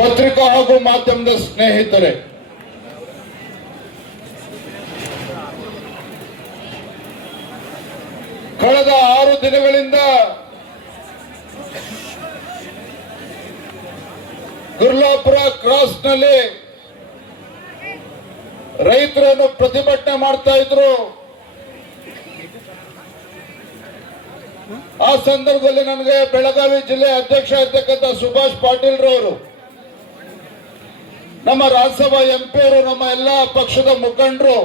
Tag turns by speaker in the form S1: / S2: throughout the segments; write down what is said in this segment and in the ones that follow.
S1: ಪತ್ರಿಕಾ ಹಾಗೂ ಮಾಧ್ಯಮದ ಸ್ನೇಹಿತರೆ, ಕಳೆದ ಆರು ದಿನಗಳಿಂದ ಗುರ್ಲಾಪುರ ಕ್ರಾಸ್ನಲ್ಲಿ ರೈತರನ್ನು ಪ್ರತಿಭಟನೆ ಮಾಡ್ತಾ ಇದ್ರು. ಆ ಸಂದರ್ಭದಲ್ಲಿ ನನಗೆ ಬೆಳಗಾವಿ ಜಿಲ್ಲೆ ಅಧ್ಯಕ್ಷ ಇರ್ತಕ್ಕಂಥ ಸುಭಾಷ್ ಪಾಟೀಲ್ ರವರು ನಮ್ಮ ರಾಜ್ಯಸಭಾ ಎಂಪಿಯರು, ನಮ್ಮ ಎಲ್ಲ ಪಕ್ಷದ ಮುಖಂಡರು,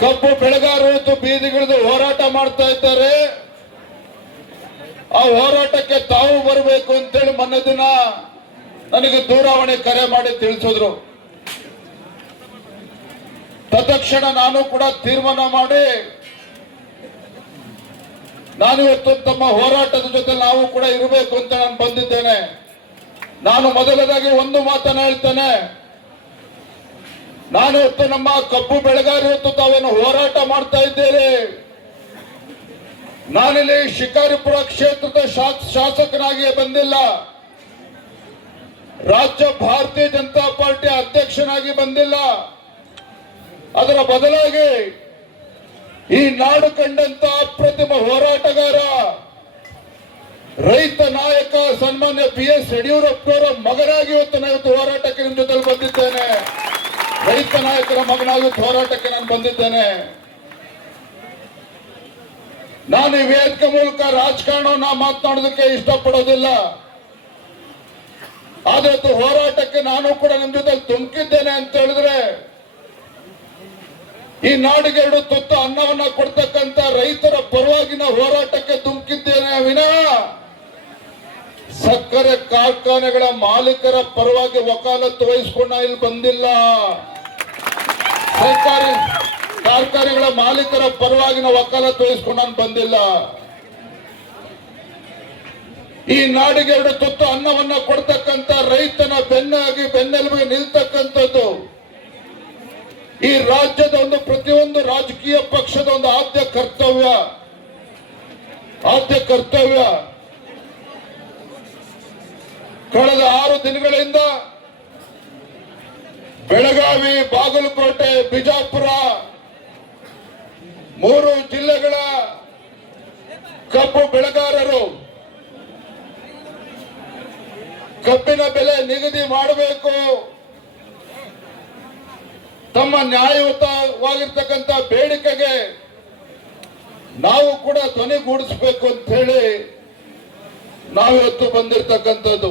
S1: ಕಬ್ಬು ಬೆಳೆಗಾರರು ಬೀದಿಗಿಳಿದು ಹೋರಾಟ ಮಾಡ್ತಾ ಇದ್ದಾರೆ. ಆ ಹೋರಾಟಕ್ಕೆ ತಾವು ಬರಬೇಕು ಅಂತೇಳಿ ಮೊನ್ನೆ ದಿನ ನನಗೆ ದೂರವಾಣಿ ಕರೆ ಮಾಡಿ ತಿಳಿಸಿದ್ರು. ತತ್ಕ್ಷಣ ನಾನು ಕೂಡ ತೀರ್ಮಾನ ಮಾಡಿ, ನಾನು ಇವತ್ತು ತಮ್ಮ ಹೋರಾಟದ ಜೊತೆ ನಾವು ಕೂಡ ಇರಬೇಕು ಅಂತ ನಾನು ಬಂದಿದ್ದೇನೆ. ನಾನು ಮೊದಲದಾಗಿ ಒಂದು ಮಾತನ್ನ ಹೇಳ್ತೇನೆ. ನಾನು ಇವತ್ತು ನಮ್ಮ ಕಬ್ಬು ಬೆಳೆಗಾರರು ಇವತ್ತು ತಾವೇನು ಹೋರಾಟ ಮಾಡ್ತಾ ಇದ್ದೇನೆ ನಾನಿಲ್ಲಿ ಶಿಕಾರಿಪುರ ಕ್ಷೇತ್ರದ ಶಾಸಕನಾಗಿಯೇ ಶಾಸಕನಾಗಿ ಬಂದಿಲ್ಲ. ರಾಜ್ಯ ಭಾರತೀಯ ಜನತಾ ಪಾರ್ಟಿ ಅಧ್ಯಕ್ಷನಾಗಿ ಬಂದಿಲ್ಲ. ಅದರ ಬದಲಾಗಿ ಈ ನಾಡು ಕಂಡಂತ ಅಪ್ರತಿಮ ಹೋರಾಟಗಾರ ರೈತ ನಾಯಕ ಸನ್ಮಾನ್ಯ ಬಿ ಎಸ್ ಯಡಿಯೂರಪ್ಪನವರ ಮಗನಾಗಿ ಇವತ್ತು ನಾನು ಹೋರಾಟಕ್ಕೆ ನಿಮ್ಮ ಜೊತೆ ಬಂದಿದ್ದೇನೆ. ರೈತ ನಾಯಕರ ಮಗನಾಗಿ ಹೋರಾಟಕ್ಕೆ ನಾನು ಬಂದಿದ್ದೇನೆ. ನಾನು ಈ ವೇದಿಕೆ ಮೂಲಕ ರಾಜಕಾರಣವನ್ನ ಮಾತನಾಡೋದಕ್ಕೆ ಇಷ್ಟಪಡೋದಿಲ್ಲ. ಆದ್ರೆ ಹೋರಾಟಕ್ಕೆ ನಾನು ಕೂಡ ನಿಮ್ಮ ಜೊತೆ ತುಮಕಿದ್ದೇನೆ ಅಂತ ಹೇಳಿದ್ರೆ, ಈ ನಾಡಿಗೆ ಎರಡು ತುತ್ತು ಅನ್ನವನ್ನ ಕೊಡ್ತಕ್ಕಂತ ರೈತರ ಪರವಾಗಿನ ಹೋರಾಟಕ್ಕೆ ತುಮಕಿದ್ದೇನೆ ವಿನಃ. ಸಕ್ಕರೆ ಕಾರ್ಖಾನೆಗಳ ಮಾಲೀಕರ ಪರವಾಗಿ ವಕಾಲತ್ತು ವಹಿಸ್ಕೊಂಡ ಇಲ್ಲಿ ಬಂದಿಲ್ಲ. ಸರ್ಕಾರಿ ಕಾರ್ಖಾನೆಗಳ ಮಾಲೀಕರ ಪರವಾಗಿನ ವಕಾಲತ್ತು ವಹಿಸ್ಕೊಂಡು ಬಂದಿಲ್ಲ. ಈ ನಾಡಿಗೆ ಎರಡು ತುತ್ತು ಅನ್ನವನ್ನ ಕೊಡ್ತಕ್ಕಂತ ರೈತನ ಬೆನ್ನಾಗಿ ಬೆನ್ನೆಲುಬಿಗೆ ನಿಲ್ತಕ್ಕಂಥದ್ದು. ಈ ರಾಜ್ಯದ ಒಂದು ಪ್ರತಿಯೊಂದು ರಾಜಕೀಯ ಪಕ್ಷದ ಒಂದು ಆದ್ಯ ಕರ್ತವ್ಯ. ಆದ್ಯ ಕರ್ತವ್ಯ. ಕಳೆದ ಆರು ದಿನಗಳಿಂದ ಬೆಳಗಾವಿ, ಬಾಗಲಕೋಟೆ, ಬಿಜಾಪುರ ಮೂರು ಜಿಲ್ಲೆಗಳ ಕಬ್ಬು ಬೆಳೆಗಾರರು ಕಬ್ಬಿನ ಬೆಲೆ ನಿಗದಿ ಮಾಡಬೇಕು. ತಮ್ಮ ನ್ಯಾಯಯುತವಾಗಿರ್ತಕ್ಕಂಥ ಬೇಡಿಕೆಗೆ ನಾವು ಕೂಡ ಧ್ವನಿಗೂಡಿಸ್ಬೇಕು ಅಂತ ಹೇಳಿ ನಾವಿವತ್ತು ಬಂದಿರತಕ್ಕಂಥದ್ದು.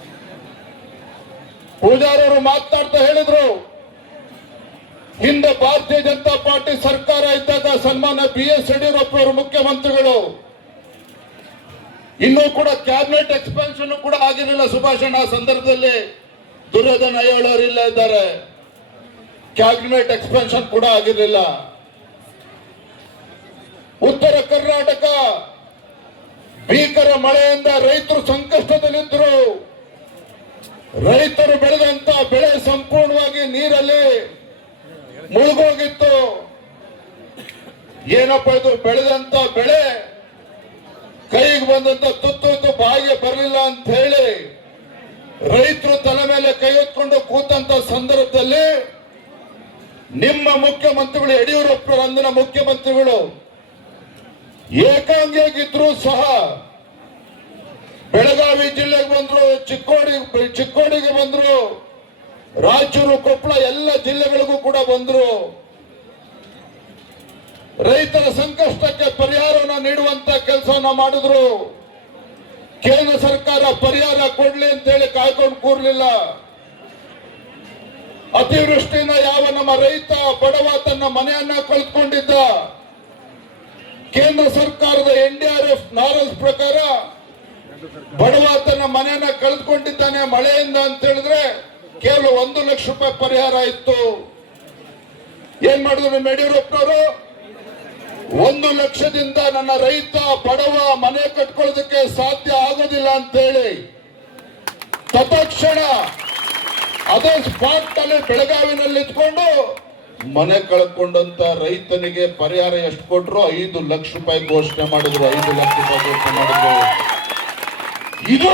S1: ಪೂಜಾರವರು ಮಾತನಾಡ್ತಾ ಹೇಳಿದ್ರು. ಹಿಂದೆ ಭಾರತೀಯ ಜನತಾ ಪಾರ್ಟಿ ಸರ್ಕಾರ ಇದ್ದಾಗ ಸನ್ಮಾನ ಬಿ ಎಸ್ ಯಡಿಯೂರಪ್ಪ ಅವರು ಮುಖ್ಯಮಂತ್ರಿಗಳು. ಇನ್ನೂ ಕೂಡ ಕ್ಯಾಬಿನೆಟ್ ಎಕ್ಸ್ಪೆನ್ಷನ್ ಕೂಡ ಆಗಿರಲಿಲ್ಲ ಸುಭಾಷಣ ಆ ಸಂದರ್ಭದಲ್ಲಿ. ದುರ್ಯೋಧನ ಅಯ್ಯೋಳವರು ಇಲ್ಲ ಇದ್ದಾರೆ. ಕ್ಯಾಬಿನೆಟ್ ಎಕ್ಸ್ಪೆನ್ಷನ್ ಕೂಡ ಆಗಿರಲಿಲ್ಲ. ಉತ್ತರ ಕರ್ನಾಟಕ, ಭೀಕರ ಮಳೆಯಿಂದ ರೈತರು ಸಂಕಷ್ಟದಲ್ಲಿದ್ದರು. ರೈತರು ಬೆಳೆ ಸಂಪೂರ್ಣವಾಗಿ ನೀರಲ್ಲಿ ಮುಳುಗೋಗಿತ್ತು. ಏನಪ್ಪ ಇದು ಬೆಳೆದಂತ ಬೆಳೆ? ಕೈಗೆ ಬಂದಂತ ತುತ್ತು ಬಾಯಿಗೆ ಬರಲಿಲ್ಲ ಅಂತ ಹೇಳಿ ರೈತರು ತಲೆ ಮೇಲೆ ಕೈ ಹೊತ್ಕೊಂಡು ಕೂತಂತ ಸಂದರ್ಭದಲ್ಲಿ ನಿಮ್ಮ ಮುಖ್ಯಮಂತ್ರಿಗಳು ಯಡಿಯೂರಪ್ಪ ಅಂದಿನ ಮುಖ್ಯಮಂತ್ರಿಗಳು ಏಕಾಂಗಿಯಾಗಿದ್ರು ಸಹ ಬೆಳಗಾವಿ ಜಿಲ್ಲೆಗೆ ಬಂದ್ರು, ಚಿಕ್ಕೋಡಿ, ಚಿಕ್ಕೋಡಿಗೆ ಬಂದ್ರು ರಾಯಚೂರು ಕೊಪ್ಪಳ ಎಲ್ಲ ಜಿಲ್ಲೆಗಳಿಗೂ ಕೂಡ ಬಂದ್ರು. ರೈತರ ಸಂಕಷ್ಟಕ್ಕೆ ಪರಿಹಾರವನ್ನು ನೀಡುವಂತ ಕೆಲಸವನ್ನ ಮಾಡಿದ್ರು. ಕೇಂದ್ರ ಸರ್ಕಾರ ಪರಿಹಾರ ಕೊಡ್ಲಿ ಅಂತೇಳಿ ಕಾಯ್ಕೊಂಡು ಕೂರ್ಲಿಲ್ಲ. ಅತಿವೃಷ್ಟಿಯಿಂದ ಯಾವ ನಮ್ಮ ರೈತ ಬಡವ ತನ್ನ ಮನೆಯನ್ನ ಕಳೆದುಕೊಂಡಿದ್ದ. ಕೇಂದ್ರ ಸರ್ಕಾರದ N D R F norms ಪ್ರಕಾರ ಬಡವ ತನ್ನ ಮನೆಯನ್ನ ಕಳೆದುಕೊಂಡಿದ್ದಾನೆ ಮಳೆಯಿಂದ ಅಂತ ಹೇಳಿದ್ರೆ ಕೇವಲ ಒಂದು ಲಕ್ಷ ರೂಪಾಯಿ ಪರಿಹಾರ ಇತ್ತು. ಏನ್ ಮಾಡಿದ್ರು ಯಡಿಯೂರಪ್ಪನವರು? ಒಂದು ಲಕ್ಷದಿಂದ ನನ್ನ ರೈತ, ಬಡವ, ಮನೆ ಕಟ್ಕೊಳ್ಳೋದಕ್ಕೆ ಸಾಧ್ಯ ಆಗೋದಿಲ್ಲ ಅಂತ ಹೇಳಿ ತತ್ಕ್ಷಣ ಅದೇ ಸ್ಪಾಟ್ ಅಲ್ಲಿ ಬೆಳಗಾವಿನಲ್ಲಿ ಇದ್ಕೊಂಡು ಮನೆ ಕಳ್ಕೊಂಡಂತ ರೈತನಿಗೆ ಪರಿಹಾರ ಎಷ್ಟು ಕೊಟ್ಟರು ಐದು ಲಕ್ಷ ರೂಪಾಯಿ ಘೋಷಣೆ ಮಾಡಿದ್ರು. ಐದು ಲಕ್ಷ ರೂಪಾಯಿ ಘೋಷಣೆ ಮಾಡಿದ್ರು. ಇದು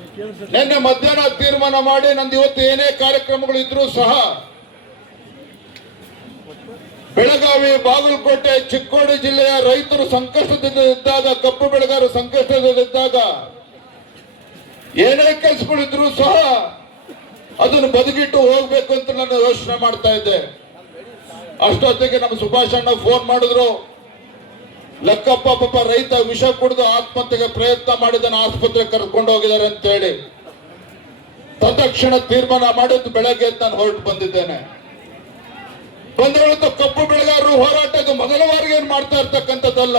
S1: ನಿನ್ನೆ ಮಧ್ಯಾಹ್ನ ತೀರ್ಮಾನ ಮಾಡಿ ನಂದು ಇವತ್ತು ಏನೇ ಕಾರ್ಯಕ್ರಮಗಳು ಇದ್ರೂ ಸಹ ಬೆಳಗಾವಿ, ಬಾಗಲಕೋಟೆ, ಚಿಕ್ಕೋಡಿ ಜಿಲ್ಲೆಯ ರೈತರು ಸಂಕಷ್ಟದಲ್ಲಿದ್ದಾಗ ಕಬ್ಬು ಬೆಳೆಗಾರರು ಇದ್ದಾಗ ಏನೇ ಕೆಲಸಗಳಿದ್ರು ಸಹ ಅದನ್ನು ಬದುಕಿಟ್ಟು ಹೋಗ್ಬೇಕು ಅಂತ ನಾನು ಯೋಚನೆ ಮಾಡ್ತಾ ಇದ್ದೆ. ಅಷ್ಟೊತ್ತಿಗೆ ನಮ್ಮ ಸುಭಾಷ್ ಅಣ್ಣ ಫೋನ್ ಮಾಡಿದ್ರು. ಲೆಕ್ಕಪ್ಪ ಪಾಪ ರೈತ ವಿಷ ಕುಡಿದು ಆತ್ಮಹತ್ಯೆಗೆ ಪ್ರಯತ್ನ ಮಾಡಿದನ ಆಸ್ಪತ್ರೆ ಕರ್ಕೊಂಡು ಹೋಗಿದ್ದಾರೆ ಅಂತ ಹೇಳಿ ತತ್ಕ್ಷಣ ತೀರ್ಮಾನ ಮಾಡಿದ್ದು ಬೆಳಗ್ಗೆ ನಾನು ಹೊರಟು ಬಂದಿದ್ದೇನೆ. ಬಂದಿರುವಂತ ಕಬ್ಬು ಬೆಳೆಗಾರರು ಹೋರಾಟದ ಮೊದಲ ಬಾರಿಗೆ ಏನ್ ಮಾಡ್ತಾ ಇರ್ತಕ್ಕಂಥದ್ದಲ್ಲ.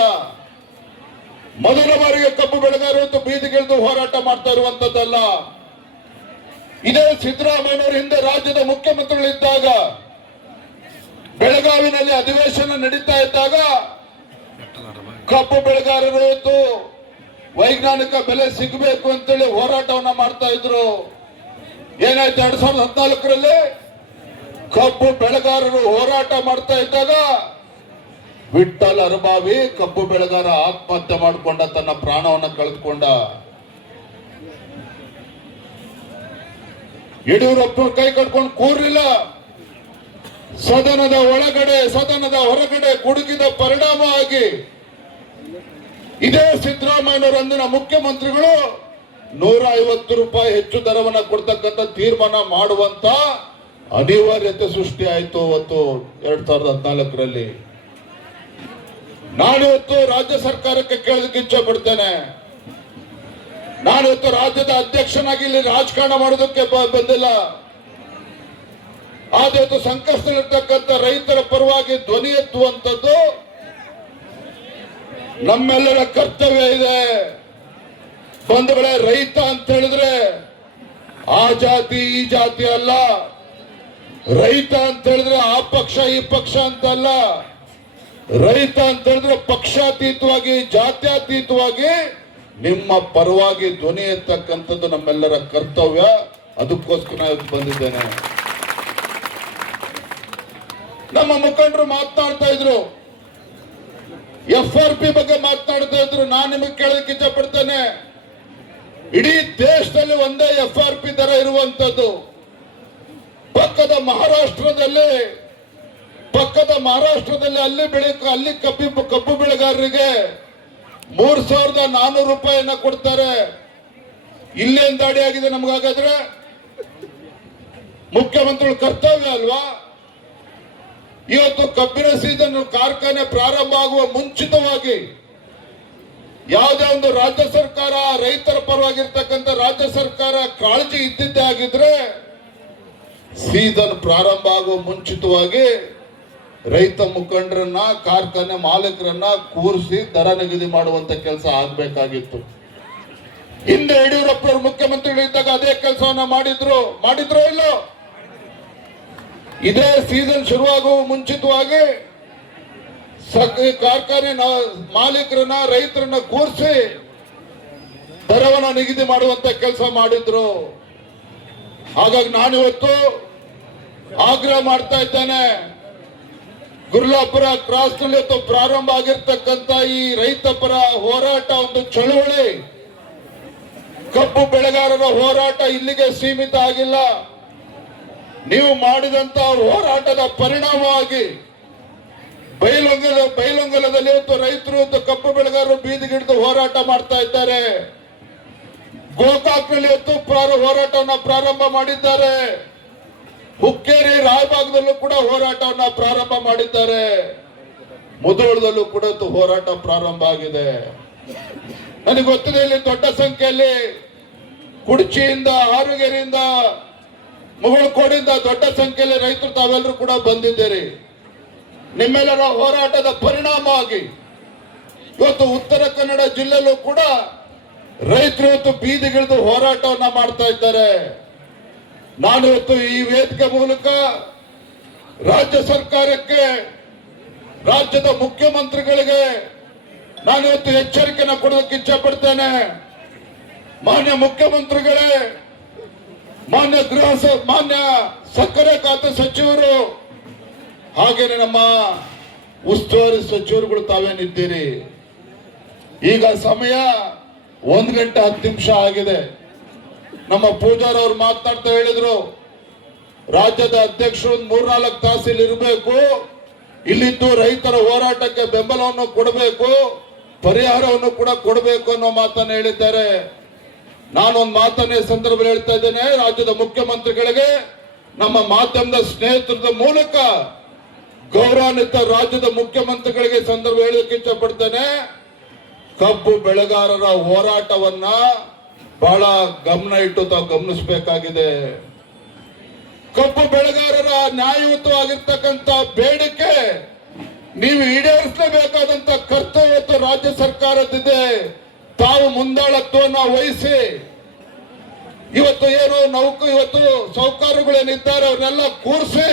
S1: ಮೊದಲ ಬಾರಿಗೆ ಕಬ್ಬು ಬೆಳೆಗಾರರು ಅಂತ ಬೀದಿಗಿಳಿದು ಹೋರಾಟ ಮಾಡ್ತಾ ಇರುವಂತದ್ದಲ್ಲ ಇದೇ ಸಿದ್ದರಾಮಯ್ಯನವರ ಹಿಂದೆ ರಾಜ್ಯದ ಮುಖ್ಯಮಂತ್ರಿಗಳಿದ್ದಾಗ, ಬೆಳಗಾವಿನಲ್ಲಿ ಅಧಿವೇಶನ ನಡೀತಾ ಇದ್ದಾಗ ಕಬ್ಬು ಬೆಳೆಗಾರರು ವೈಜ್ಞಾನಿಕ ಬೆಲೆ ಸಿಗಬೇಕು ಅಂತೇಳಿ ಹೋರಾಟವನ್ನ ಮಾಡ್ತಾ ಇದ್ರು. ಏನಾಯ್ತು ಎರಡ್ ಸಾವಿರದ ಹದಿನಾಲ್ಕರಲ್ಲಿ ಕಬ್ಬು ಬೆಳೆಗಾರರು ಹೋರಾಟ ಮಾಡ್ತಾ ಇದ್ದಾಗ ವಿಠಲ್ ಅರಬಾವಿ ಕಬ್ಬು ಬೆಳೆಗಾರ ಆತ್ಮಹತ್ಯೆ ಮಾಡಿಕೊಂಡ ತನ್ನ ಪ್ರಾಣವನ್ನ ಕಳೆದುಕೊಂಡ. ಯಡಿಯೂರಪ್ಪ ಕೈ ಕಟ್ಕೊಂಡು ಕೂರ್ಲಿಲ್ಲ. ಸದನದ ಒಳಗಡೆ, ಸದನದ ಹೊರಗಡೆ ಗುಡುಗಿದ ಪರಿಣಾಮವಾಗಿ ಇದೇ ಸಿದ್ದರಾಮಯ್ಯನವರಂದಿನ ಮುಖ್ಯಮಂತ್ರಿಗಳು ನೂರ ಐವತ್ತು ರೂಪಾಯಿ ಹೆಚ್ಚು ದರವನ್ನ ಕೊಡ್ತಕ್ಕಂಥ ತೀರ್ಮಾನ ಮಾಡುವಂತ ಅನಿವಾರ್ಯತೆ ಸೃಷ್ಟಿ ಆಯಿತು ಅವತ್ತು ಎರಡ್ ಸಾವಿರದ ಹದಿನಾಲ್ಕರಲ್ಲಿ. ನಾನಿವತ್ತು ರಾಜ್ಯ ಸರ್ಕಾರಕ್ಕೆ ಕೇಳೋದಕ್ಕೆ ಇಚ್ಛೆ ಪಡ್ತೇನೆ. ನಾನಿವತ್ತು ರಾಜ್ಯದ ಅಧ್ಯಕ್ಷನಾಗಿ ಇಲ್ಲಿ ರಾಜಕಾರಣ ಮಾಡೋದಕ್ಕೆ ಬಂದಿಲ್ಲ. ಆದ್ರೆ ಸಂಕಷ್ಟದಲ್ಲಿರ್ತಕ್ಕಂಥ ರೈತರ ಪರವಾಗಿ ಧ್ವನಿ ಎತ್ತುವಂಥದ್ದು ನಮ್ಮೆಲ್ಲರ ಕರ್ತವ್ಯ ಇದೆ. ಬಂಧುಗಳೇ, ರೈತ ಅಂತ ಹೇಳಿದ್ರೆ ಆ ಜಾತಿ, ಈ ಜಾತಿ ಅಲ್ಲ. ರೈತ ಅಂತ ಹೇಳಿದ್ರೆ ಆ ಪಕ್ಷ, ಈ ಪಕ್ಷ ಅಂತ ಅಲ್ಲ. ರೈತ ಅಂತ ಹೇಳಿದ್ರೆ ಪಕ್ಷಾತೀತವಾಗಿ, ಜಾತ್ಯತೀತವಾಗಿ ನಿಮ್ಮ ಪರವಾಗಿ ಧ್ವನಿ ಎತ್ತಕ್ಕಂಥದ್ದು ನಮ್ಮೆಲ್ಲರ ಕರ್ತವ್ಯ. ಅದಕ್ಕೋಸ್ಕರ ಬಂದಿದ್ದೇನೆ. ನಮ್ಮ ಮುಖಂಡರು ಮಾತನಾಡ್ತಾ ಇದ್ರು. ಎಫ್ ಆರ್ ಪಿ ಬಗ್ಗೆ ಮಾತನಾಡ್ತಾ ಇದ್ರು ನಾನು ನಿಮಗೆ ಕೇಳೋದಕ್ಕೆ ಇಷ್ಟಪಡ್ತೇನೆ. ಇಡೀ ದೇಶದಲ್ಲಿ ಒಂದೇ ಎಫ್ ಆರ್ ಪಿ ದರ ಇರುವಂತದ್ದು. ಪಕ್ಕದ ಮಹಾರಾಷ್ಟ್ರದಲ್ಲಿ ಪಕ್ಕದ ಮಹಾರಾಷ್ಟ್ರದಲ್ಲಿ ಅಲ್ಲಿ ಬೆಳೆ, ಅಲ್ಲಿ ಕಬ್ಬಿ, ಕಬ್ಬು ಬೆಳೆಗಾರರಿಗೆ ಮೂರ್ ಸಾವಿರದ ನಾನೂರು ರೂಪಾಯಿನ ಕೊಡ್ತಾರೆ. ಇಲ್ಲೇನ್ ದಾಡಿ ಆಗಿದೆ ನಮಗಾಗಾದ್ರೆ? ಮುಖ್ಯಮಂತ್ರಿಗಳ ಕರ್ತವ್ಯ ಅಲ್ವಾ? ಇವತ್ತು ಕಬ್ಬಿನ ಸೀಸನ್ ಕಾರ್ಖಾನೆ ಪ್ರಾರಂಭ ಆಗುವ ಮುಂಚಿತವಾಗಿ ಯಾವುದೇ ಒಂದು ರಾಜ್ಯ ಸರ್ಕಾರ, ರೈತರ ಪರವಾಗಿರ್ತಕ್ಕಂಥ ರಾಜ್ಯ ಸರ್ಕಾರ ಕಾಳಜಿ ಇದ್ದಿದ್ದೇ ಆಗಿದ್ರೆ ಸೀಸನ್ ಪ್ರಾರಂಭ ಆಗುವ ಮುಂಚಿತವಾಗಿ ರೈತ ಮುಖಂಡರನ್ನ, ಕಾರ್ಖಾನೆ ಮಾಲೀಕರನ್ನ ಕೂರಿಸಿ ದರ ನಿಗದಿ ಮಾಡುವಂತ ಕೆಲಸ ಆಗ್ಬೇಕಾಗಿತ್ತು. ಹಿಂದೆ ಯಡಿಯೂರಪ್ಪನವರು ಮುಖ್ಯಮಂತ್ರಿಗಳಿದ್ದಾಗ ಅದೇ ಕೆಲಸವನ್ನ ಮಾಡಿದ್ರು. ಮಾಡಿದ್ರೋ ಇಲ್ಲೋ? ಇದೇ ಸೀಸನ್ ಶುರುವಾಗುವ ಮುಂಚಿತವಾಗಿ ಕಾರ್ಖಾನೆ ಮಾಲೀಕರನ್ನ, ರೈತರನ್ನ ಕೂರಿಸಿ ದರವನ್ನ ನಿಗದಿ ಮಾಡುವಂತ ಕೆಲಸ ಮಾಡಿದ್ರು. ಹಾಗಾಗಿ ನಾನಿವತ್ತು ಆಗ್ರಹ ಮಾಡ್ತಾ ಇದ್ದೇನೆ. ಗುರ್ಲಾಪುರ ಕ್ರಾಸ್ನಲ್ಲಿ ಇವತ್ತು ಪ್ರಾರಂಭ ಆಗಿರ್ತಕ್ಕಂತ ಈ ರೈತ ಪರ ಹೋರಾಟ ಒಂದು ಚಳುವಳಿ. ಕಬ್ಬು ಬೆಳೆಗಾರರ ಹೋರಾಟ ಇಲ್ಲಿಗೆ ಸೀಮಿತ ಆಗಿಲ್ಲ. ನೀವು ಮಾಡಿದಂತ ಹೋರಾಟದ ಪರಿಣಾಮವಾಗಿ ಬೈಲೊಂಗಲ ಬೈಲೊಂಗಲದಲ್ಲಿ ಇವತ್ತು ರೈತರು ಇವತ್ತು ಕಬ್ಬು ಬೆಳೆಗಾರರು ಬೀದಿಗಿಡಿದು ಹೋರಾಟ ಮಾಡ್ತಾ ಇದ್ದಾರೆ. ಗೋಕಾಕ್ನಲ್ಲಿ ಇವತ್ತು ಹೋರಾಟವನ್ನ ಪ್ರಾರಂಭ ಮಾಡಿದ್ದಾರೆ. ಹುಕ್ಕೇರಿ ರಾಯಭಾಗದಲ್ಲೂ ಕೂಡ ಹೋರಾಟವನ್ನ ಪ್ರಾರಂಭ ಮಾಡಿದ್ದಾರೆ. ಮುದೋಳದಲ್ಲೂ ಕೂಡ ಹೋರಾಟ ಪ್ರಾರಂಭ ಆಗಿದೆ. ನನಗೆ ಗೊತ್ತಿದೆ ಇಲ್ಲಿ ದೊಡ್ಡ ಸಂಖ್ಯೆಯಲ್ಲಿ ಕುಡ್ಚಿಯಿಂದ, ಆರುಗೆರೆಯಿಂದ ಮುಗಳಕೋಡಿಂದ ದೊಡ್ಡ ಸಂಖ್ಯೆಯಲ್ಲಿ ರೈತರು ತಾವೆಲ್ಲರೂ ಕೂಡ ಬಂದಿದ್ದೀರಿ. ನಿಮ್ಮೆಲ್ಲರ ಹೋರಾಟದ ಪರಿಣಾಮವಾಗಿ ಇವತ್ತು ಉತ್ತರ ಕನ್ನಡ ಜಿಲ್ಲೆಯಲ್ಲೂ ಕೂಡ ರೈತರು ಇವತ್ತು ಬೀದಿಗಿಳಿದು ಹೋರಾಟವನ್ನ ಮಾಡ್ತಾ ಇದ್ದಾರೆ. ನಾನು ಇವತ್ತು ಈ ವೇದಿಕೆ ಮೂಲಕ ರಾಜ್ಯ ಸರ್ಕಾರಕ್ಕೆ, ರಾಜ್ಯದ ಮುಖ್ಯಮಂತ್ರಿಗಳಿಗೆ ನಾನು ಇವತ್ತು ಎಚ್ಚರಿಕೆನ ಕೊಡೋದಕ್ಕೆ ಇಚ್ಛೆ ಪಡ್ತೇನೆ ಮಾನ್ಯ ಮುಖ್ಯಮಂತ್ರಿಗಳೇ ಮಾನ್ಯ ಗೃಹ ಮಾನ್ಯ ಸಕ್ಕರೆ ಖಾತೆ ಸಚಿವರು ಹಾಗೇನೆ ನಮ್ಮ ಉಸ್ತುವಾರಿ ಸಚಿವರುಗಳು ತಾವೇನಿದ್ದೀರಿ? ಈಗ ಸಮಯ ಒಂದ್ ಗಂಟೆ ಹತ್ತು ನಿಮಿಷ ಆಗಿದೆ. ನಮ್ಮ ಪೂಜಾರ್ ಅವ್ರು ಮಾತನಾಡ್ತಾ ಹೇಳಿದ್ರು, ರಾಜ್ಯದ ಅಧ್ಯಕ್ಷರು ಮೂರ್ನಾಲ್ಕು ತಾಸು ಇಲ್ಲಿ ಇರಬೇಕು, ಇಲ್ಲಿದ್ದು ರೈತರ ಹೋರಾಟಕ್ಕೆ ಬೆಂಬಲವನ್ನು ಕೊಡಬೇಕು, ಪರಿಹಾರವನ್ನು ಕೂಡ ಕೊಡಬೇಕು ಅನ್ನೋ ಮಾತನ್ನು ಹೇಳಿದ್ದಾರೆ. ನಾನೊಂದು ಮಾತನ್ನ ಸಂದರ್ಭ ಹೇಳ್ತಾ ಇದ್ದೇನೆ, ರಾಜ್ಯದ ಮುಖ್ಯಮಂತ್ರಿಗಳಿಗೆ ನಮ್ಮ ಮಾಧ್ಯಮದ ಸ್ನೇಹಿತರದ ಮೂಲಕ ಗೌರವಾನ್ವಿತ ರಾಜ್ಯದ ಮುಖ್ಯಮಂತ್ರಿಗಳಿಗೆ ಸಂದರ್ಭ ಹೇಳಕ್ಕೆ ಇಷ್ಟಪಡ್ತೇನೆ ಕಬ್ಬು ಬೆಳೆಗಾರರ ಹೋರಾಟವನ್ನ ಬಹಳ ಗಮನ ಇಟ್ಟು ತಾವು ಗಮನಿಸಬೇಕಾಗಿದೆ. ಕಬ್ಬು ಬೆಳೆಗಾರರ ನ್ಯಾಯಯುತವಾಗಿರ್ತಕ್ಕಂಥ ಬೇಡಿಕೆ ನೀವು ಈಡೇರಿಸಲೇಬೇಕಾದಂತ ಕರ್ತವ್ಯ ರಾಜ್ಯ ಸರ್ಕಾರದಿದೆ ತಾವು ಮುಂದಾಳತ್ವವನ್ನು ವಹಿಸಿ. ಇವತ್ತು ಏನು ನೌಕ, ಇವತ್ತು ಸೌಕರ್ಯಗಳೇನಿದ್ದಾರೆ ಅವ್ರನ್ನೆಲ್ಲ ಕೂರಿಸಿ.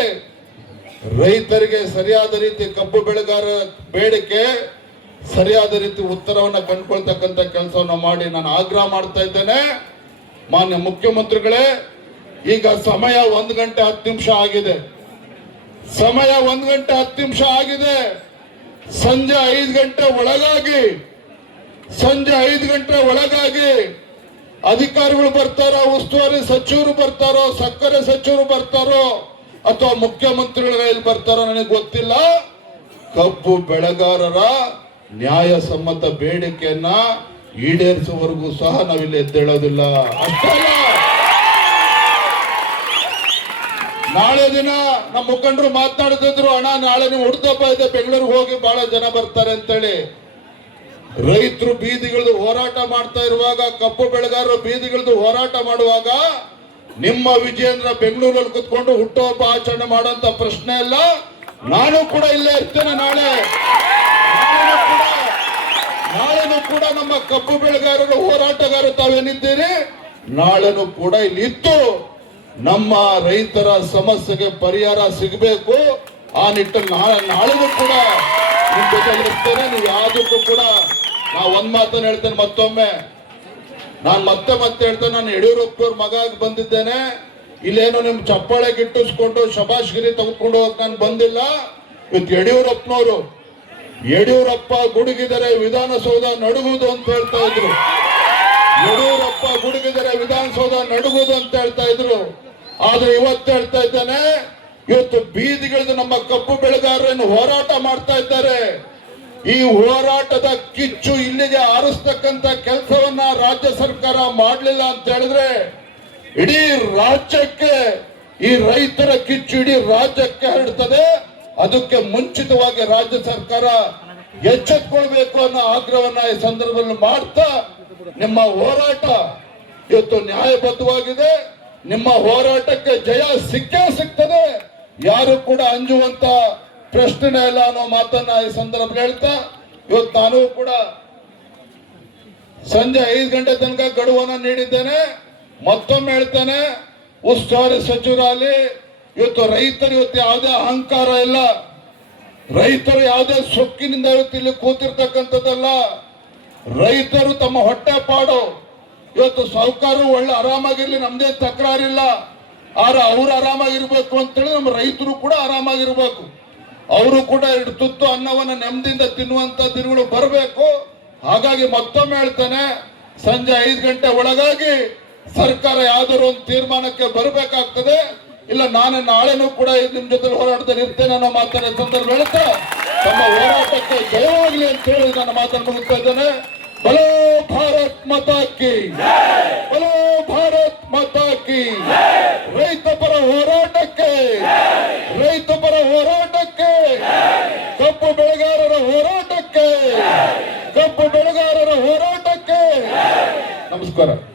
S1: ರೈತರಿಗೆ ಸರಿಯಾದ ರೀತಿ ಕಬ್ಬು ಬೆಳೆಗಾರ ಬೇಡಿಕೆ, ಸರಿಯಾದ ರೀತಿ ಉತ್ತರವನ್ನು ಕಂಡುಕೊಳ್ತಕ್ಕಂಥ ಕೆಲಸವನ್ನು ಮಾಡಿ ನಾನು ಆಗ್ರಹ ಮಾಡ್ತಾ ಇದ್ದೇನೆ. ಮಾನ್ಯ ಮುಖ್ಯಮಂತ್ರಿಗಳೇ, ಈಗ ಸಮಯ ಒಂದು ಗಂಟೆ ಹತ್ತು ನಿಮಿಷ ಆಗಿದೆ. ಸಮಯ ಒಂದು ಗಂಟೆ ಹತ್ತು ನಿಮಿಷ ಆಗಿದೆ. ಸಂಜೆ ಐದು ಗಂಟೆ ಒಳಗಾಗಿ ಸಂಜೆ ಐದು ಗಂಟೆ ಒಳಗಾಗಿ ಅಧಿಕಾರಿಗಳು ಬರ್ತಾರೋ, ಉಸ್ತುವಾರಿ ಸಚಿವರು ಬರ್ತಾರೋ, ಸಕ್ಕರೆ ಸಚಿವರು ಬರ್ತಾರೋ ಅಥವಾ ಮುಖ್ಯಮಂತ್ರಿಗಳ ಎಲ್ಲಿ ಬರ್ತಾರೋ ನನಗೆ ಗೊತ್ತಿಲ್ಲ. ಕಬ್ಬು ಬೆಳೆಗಾರರ ನ್ಯಾಯಸಮ್ಮತ ಬೇಡಿಕೆಯನ್ನ ಈಡೇರಿಸುವವರೆಗೂ ಸಹ ನಾವಿಲ್ಲಿ ಎದ್ದೇಳೋದಿಲ್ಲ. ಅಷ್ಟಲ್ಲ. ನಾಳೆ ದಿನ ನಮ್ಮ ಮುಖಂಡರು ಮಾತನಾಡ್ತಿದ್ರು ಅಣ್ಣ, ನಾಳೆ ನೀವು ಹುಡ್ತಪ್ಪ ಇದೆ, ಬೆಂಗಳೂರಿಗೆ ಹೋಗಿ ಬಹಳ ಜನ ಬರ್ತಾರೆ ಅಂತೇಳಿ. ರೈತರು ಬೀದಿಗಳದು ಹೋರಾಟ ಮಾಡ್ತಾ ಇರುವಾಗ, ಕಬ್ಬು ಬೆಳೆಗಾರರು ಬೀದಿಗಳದ್ದು ಹೋರಾಟ ಮಾಡುವಾಗ ನಿಮ್ಮ ವಿಜಯೇಂದ್ರ ಬೆಂಗಳೂರಲ್ಲಿ ಕುತ್ಕೊಂಡು ಹುಟ್ಟುಹಬ್ಬ ಆಚರಣೆ ಮಾಡುವಂತ ಪ್ರಶ್ನೆ ಇಲ್ಲ. ನಾನು ಕೂಡ ಇಲ್ಲೇ ಇರ್ತೇನೆ ನಾಳೆ. ನಾಳೆನೂ ಕೂಡ ನಮ್ಮ ಕಬ್ಬು ಬೆಳೆಗಾರರು, ಹೋರಾಟಗಾರರು ತಾವೇನಿದ್ದೀರಿ ನಾಳೆನೂ ಕೂಡ ಇಲ್ಲಿ ಇತ್ತು ನಮ್ಮ ರೈತರ ಸಮಸ್ಯೆಗೆ ಪರಿಹಾರ ಸಿಗಬೇಕು. ಆ ನಿಟ್ಟಲ್ಲಿ ನಾಳೆ ನಾಳೆಗೂ ಕೂಡ ನಿಮ್ ಜೊತೆ ಇರ್ತೇನೆ, ನೀವು ಯಾವುದಕ್ಕೂ ಕೂಡ ನಾ ಒಂದ್ ಮಾತನ್ನ ಹೇಳ್ತೇನೆ ಮತ್ತೊಮ್ಮೆ. ನಾನು ಮತ್ತೆ ಮತ್ತೆ ಹೇಳ್ತೇನೆ, ನಾನು ಯಡಿಯೂರಪ್ಪವ್ರ ಮಗ ಬಂದಿದ್ದೇನೆ. ಇಲ್ಲೇನೋ ನಿಮ್ ಚಪ್ಪಾಳೆ ಗಿಟ್ಟಿಸ್ಕೊಂಡು ಶಬಾಷ್ಗಿರಿ ತಗೊಂಡು ಹೋಗಕ್ ನಾನು ಬಂದಿಲ್ಲ. ಇವತ್ತು ಯಡಿಯೂರಪ್ಪನವರು, ಯಡಿಯೂರಪ್ಪ ಗುಡುಗಿದರೆ ವಿಧಾನಸೌಧ ನಡುಗುದು ಅಂತ ಹೇಳ್ತಾ ಇದ್ರು. ಯಡಿಯೂರಪ್ಪ ಗುಡುಗಿದರೆ ವಿಧಾನಸೌಧ ನಡುಗುದು ಅಂತ ಹೇಳ್ತಾ ಇದ್ರು. ಆದ್ರೆ ಇವತ್ತು ಹೇಳ್ತಾ ಇದ್ದೇನೆ ಇವತ್ತು ಬೀದಿಗಳಿಂದ ನಮ್ಮ ಕಬ್ಬು ಬೆಳೆಗಾರರನ್ನು ಹೋರಾಟ ಮಾಡ್ತಾ ಇದ್ದಾರೆ. ಈ ಹೋರಾಟದ ಕಿಚ್ಚು ಇಲ್ಲಿಗೆ ಆರಿಸ್ತಕ್ಕಂತ ಕೆಲಸವನ್ನ ರಾಜ್ಯ ಸರ್ಕಾರ ಮಾಡಲಿಲ್ಲ ಅಂತ ಹೇಳಿದ್ರೆ ಇಡೀ ರಾಜ್ಯಕ್ಕೆ ಈ ರೈತರ ಕಿಚ್ಚು ಇಡೀ ರಾಜ್ಯಕ್ಕೆ ಹರಡ್ತದೆ. ಅದಕ್ಕೆ ಮುಂಚಿತವಾಗಿ ರಾಜ್ಯ ಸರ್ಕಾರ ಎಚ್ಚೆತ್ಕೊಳ್ಬೇಕು ಅನ್ನೋ ಆಗ್ರಹವನ್ನ ಈ ಸಂದರ್ಭದಲ್ಲಿ ಮಾಡ್ತಾ ನಿಮ್ಮ ಹೋರಾಟ ಇವತ್ತು ನ್ಯಾಯಬದ್ಧವಾಗಿದೆ. ನಿಮ್ಮ ಹೋರಾಟಕ್ಕೆ ಜಯ ಸಿಕ್ಕೇ ಸಿಗ್ತದೆ. ಯಾರು ಕೂಡ ಅಂಜುವಂತ ಪ್ರಶ್ನೆ ಇಲ್ಲ ಅನ್ನೋ ಮಾತನ್ನ ಈ ಸಂದರ್ಭದಲ್ಲಿ ಹೇಳ್ತಾ, ಇವತ್ತು ನಾನು ಕೂಡ ಸಂಜೆ ಐದು ಗಂಟೆ ತನಕ ಗಡುವನ್ನ ನೀಡಿದ್ದೇನೆ. ಮತ್ತೊಮ್ಮೆ ಹೇಳ್ತೇನೆ, ಉಸ್ತುವಾರಿ ಸಚಿವರಾಗಲಿ, ಇವತ್ತು ರೈತರು ಇವತ್ತು ಯಾವುದೇ ಅಹಂಕಾರ ಇಲ್ಲ. ರೈತರು ಯಾವುದೇ ಸೊಕ್ಕಿನಿಂದ ಇವತ್ತು ಇಲ್ಲಿ ಕೂತಿರ್ತಕ್ಕಂಥದ್ದಲ್ಲ. ರೈತರು ತಮ್ಮ ಹೊಟ್ಟೆ ಪಾಡು. ಇವತ್ತು ಸಾಹುಕಾರು ಒಳ್ಳೆ ಆರಾಮಾಗಿರ್ಲಿ, ನಮ್ದೇ ತಕರಾರಿಲ್ಲ. ಆದ್ರೆ ಅವ್ರು ಆರಾಮಾಗಿರ್ಬೇಕು ಅಂತೇಳಿ ನಮ್ಮ ರೈತರು ಕೂಡ ಆರಾಮಾಗಿರ್ಬೇಕು. ಅವರು ಕೂಡ ತುತ್ತು ಅನ್ನವನ್ನ ನೆಮ್ಮದಿಯಿಂದ ತಿನ್ನುವಂತ ದಿನಗಳು ಬರಬೇಕು. ಹಾಗಾಗಿ ಮತ್ತೊಮ್ಮೆ ಹೇಳ್ತೇನೆ, ಸಂಜೆ ಐದು ಗಂಟೆ ಒಳಗಾಗಿ ಸರ್ಕಾರ ಯಾವ್ದಾದ್ರು ಒಂದು ತೀರ್ಮಾನಕ್ಕೆ ಬರಬೇಕಾಗ್ತದೆ. ಇಲ್ಲ ನಾನು ನಾಳೆನೂ ಕೂಡ ನಿಮ್ ಜೊತೆ ಹೋರಾಟದಲ್ಲಿ ಇರ್ತೇನೆ ಅನ್ನೋ ಮಾತನ್ನ ಸಂದರ್ಭ ಹೇಳ್ತಾ ತಮ್ಮ ಹೋರಾಟಕ್ಕೆ ಜಯವಾಗಲಿ ಅಂತ ಹೇಳಿ ನನ್ನ ಮಾತನ್ನು ಮುಗಿಸ್ತಾ ಇದ್ದೇನೆ. ಬಲೋ ಭಾರತ್ ಮಾತಾ ಕಿ. ಬಲೋ ಭಾರತ್ ಮಾತಾ ಕಿ. ರೈತ ಪರ ಹೋರಾಟಕ್ಕೆ. ರೈತ ಪರ ಹೋರಾಟಕ್ಕೆ. ಕಬ್ಬು ಬೆಳೆಗಾರರ ಹೋರಾಟಕ್ಕೆ. ಕಬ್ಬು ಬೆಳೆಗಾರರ ಹೋರಾಟಕ್ಕೆ. ನಮಸ್ಕಾರ.